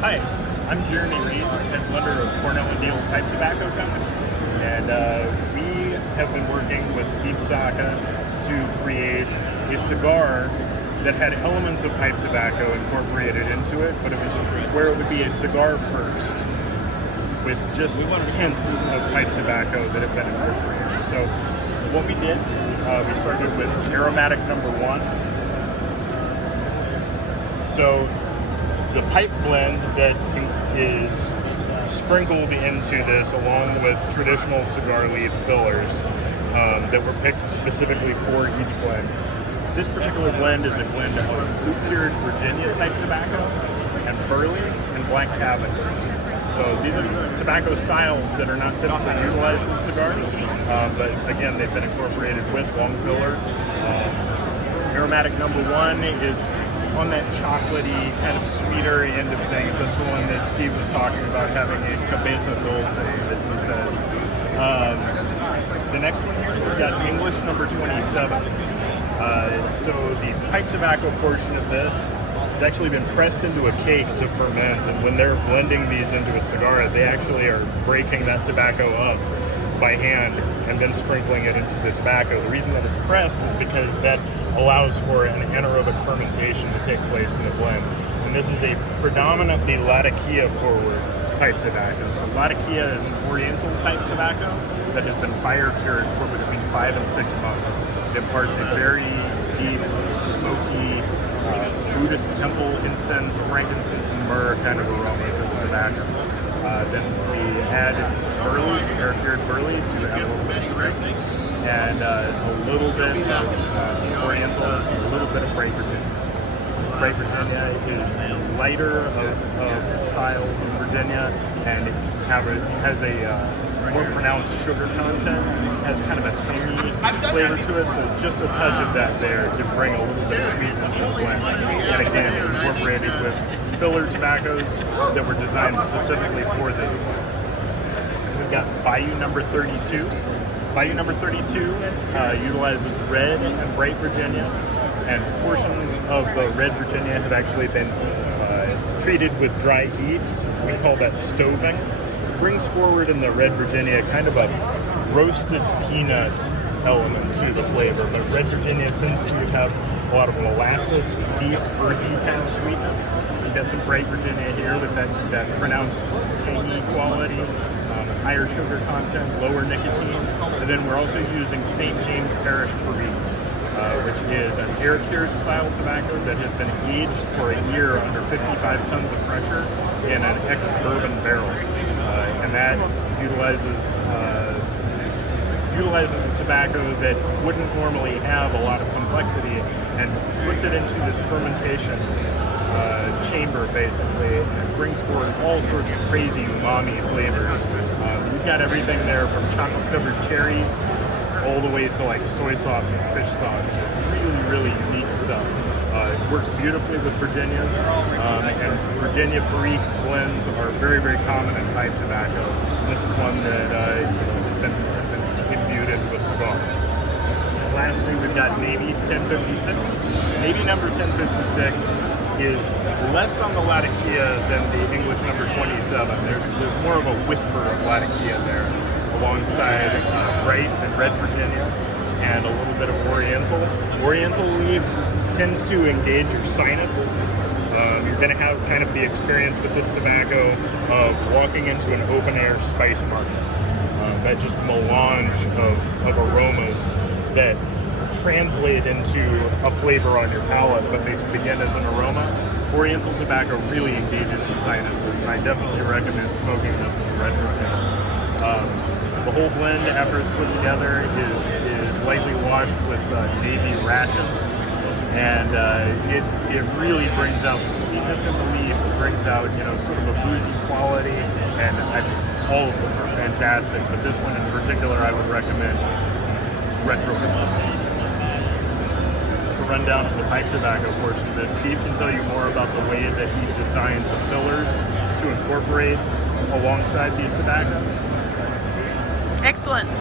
Hi, I'm Jeremy Reeves, head blender of Cornell and Dale Pipe Tobacco Company, and we have been working with Steve Saka to create a cigar that had elements of pipe tobacco incorporated into it, but it was where it would be a cigar first, with just hints of pipe tobacco that have been incorporated. So what we did, we started with Aromatic #1. So the pipe blend that is sprinkled into this, along with traditional cigar leaf fillers that were picked specifically for each blend. This particular blend is a blend of flute-cured Virginia type tobacco and burley and black cavendish. So these are tobacco styles that are not typically utilized in cigars, but again, they've been incorporated with long filler. Aromatic #1 is on that chocolatey, kind of sweeter end of things. That's the one that Steve was talking about, having a cabeza dulce, as he says. The next one here, we've got English #27. So the pipe tobacco portion of this has actually been pressed into a cake to ferment, and when they're blending these into a cigar, they actually are breaking that tobacco up by hand and then sprinkling it into the tobacco. The reason that it's pressed is because that allows for an anaerobic fermentation to take place in the blend. And this is a predominantly Latakia forward type tobacco. So Latakia is an oriental type tobacco that has been fire cured for between 5 and 6 months. It imparts a very deep, smoky, Buddhist temple incense, frankincense, and myrrh kind of aroma to the tobacco. Then we added some burley, some air-cured burley to add a little bit of strength, and a little bit of oriental, and a little bit of bright Virginia. Bright Virginia is the lighter of the styles in Virginia, and it has a more pronounced sugar content, has kind of a tangy flavor to it, so just a touch of that there to bring a little bit of sweetness to the blend. And again, incorporated with filler tobaccos that were designed specifically for this blend. We've got Bayou #32. Bayou #32 utilizes red and bright Virginia, and portions of the red Virginia have actually been treated with dry heat. We call that stoving. Brings forward in the red Virginia kind of a roasted peanut element to the flavor, but red Virginia tends to have a lot of molasses, deep, earthy kind of sweetness. You've got some bright Virginia here with that pronounced tangy quality, higher sugar content, lower nicotine, and then we're also using St. James Parish Perique, which is an air-cured style tobacco that has been aged for a year under 55 tons of pressure in an ex-bourbon barrel. And that utilizes a tobacco that wouldn't normally have a lot of complexity and puts it into this fermentation chamber, basically, and brings forward all sorts of crazy umami flavors. We've got everything there from chocolate-covered cherries all the way to like soy sauce and fish sauce. It's really, really unique stuff. It works beautifully with Virginias, and Virginia Perique blends are very, very common in pipe tobacco. This is one that has been imbued into a cigar. Lastly, we've got Navy 1056. Navy number 1056 is less on the Latakia than the English #27. There's more of a whisper of Latakia there, alongside bright and red Virginia and a little bit of Oriental. Oriental leaf tends to engage your sinuses. You're going to have kind of the experience with this tobacco of walking into an open-air spice market. That just melange of aromas that translate into a flavor on your palate, but they begin as an aroma. Oriental tobacco really engages your sinuses, and I definitely recommend smoking this with retro. The whole blend, after it's put together, is lightly washed with Navy rations, and it really brings out the sweetness in the leaf. It brings out sort of a boozy quality, and all of them are fantastic. But this one in particular, I would recommend retro. That's a rundown of the pipe tobacco portion of this. Steve can tell you more about the way that he designed the fillers to incorporate alongside these tobaccos. Excellent.